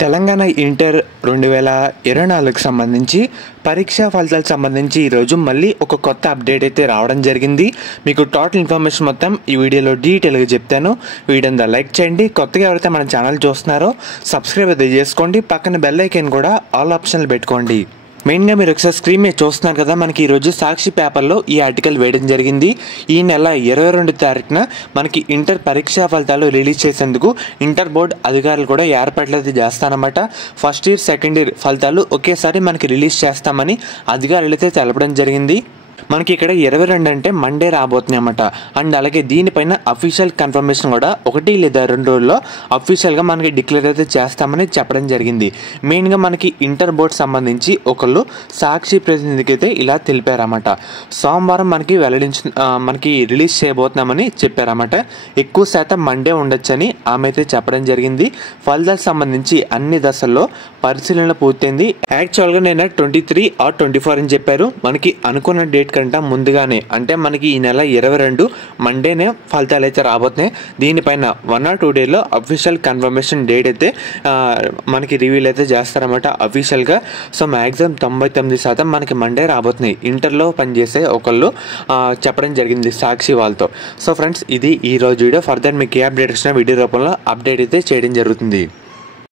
Telangana inter 2024కి సంబంధించి పరీక్షా ఫలితాలకు సంబంధించి ఈరోజు మళ్ళీ ఒక కొత్త అప్డేట్ అయితే రావడం జరిగింది. మీకు టోటల్ ఇన్ఫర్మేషన్ మొత్తం ఈ వీడియోలో డీటెయిల్గా చెప్తాను. వీడియోని లైక్ చేయండి. కొత్తగా ఎవరైతే మన ఛానల్ చూస్తున్నారో సబ్స్క్రైబ్ అయితే చేసుకోండి. పక్కన బెల్ ఐకాన్ కూడా ఆల్ ఆప్షన్లు పెట్టుకోండి. మెయిన్గా మీరు ఒకసారి స్క్రీన్ మీద చూస్తున్నారు కదా, మనకి ఈరోజు సాక్షి పేపర్లో ఈ ఆర్టికల్ వేయడం జరిగింది. ఈ నెల 22 తారీఖున మనకి ఇంటర్ పరీక్షా ఫలితాలు రిలీజ్ చేసేందుకు ఇంటర్ బోర్డు అధికారులు కూడా ఏర్పాట్లు అయితే చేస్తారన్నమాట. ఫస్ట్ ఇయర్ సెకండ్ ఇయర్ ఫలితాలు ఒకేసారి మనకి రిలీజ్ చేస్తామని అధికారులు అయితే తెలపడం జరిగింది. మనకి ఇక్కడ 22 అంటే మండే రాబోతున్నాయి అన్నమాట. అండ్ అలాగే దీనిపైన అఫీషియల్ కన్ఫర్మేషన్ కూడా 1 లేదా 2 రోజుల్లో అఫీషియల్గా మనకి డిక్లేర్ అయితే చేస్తామని చెప్పడం జరిగింది. మెయిన్గా మనకి ఇంటర్ బోర్డు సంబంధించి ఒకళ్ళు సాక్షి ప్రతినిధికి అయితే ఇలా తెలిపారన్నమాట. సోమవారం మనకి రిలీజ్ చేయబోతున్నామని చెప్పారన్నమాట. ఎక్కువ శాతం మండే ఉండొచ్చని ఆమె అయితే చెప్పడం జరిగింది. ఫలితాలకు సంబంధించి అన్ని దశల్లో పరిశీలన పూర్తయింది. యాక్చువల్గా నేను 23 or 24 అని చెప్పారు. మనకి అనుకున్న డేట్ కంటే ముందుగానే, అంటే మనకి ఈ నెల 22 మండేనే ఫలితాలు అయితే రాబోతున్నాయి. దీనిపైన 1 or 2 డేలో అఫీషియల్ కన్ఫర్మేషన్ డేట్ అయితే మనకి రివీల్ అయితే చేస్తారన్నమాట అఫీషియల్గా. సో మ్యాక్సిమం 99% మనకి మండే రాబోతున్నాయి. ఇంటర్లో పనిచేసే ఒకళ్ళు చెప్పడం జరిగింది సాక్షి వాళ్ళతో. సో ఫ్రెండ్స్, ఇది ఈ రోజు వీడియో. ఫర్దర్ మీకు ఏ అప్డేట్ వచ్చినా వీడియో రూపంలో అప్డేట్ అయితే చేయడం జరుగుతుంది.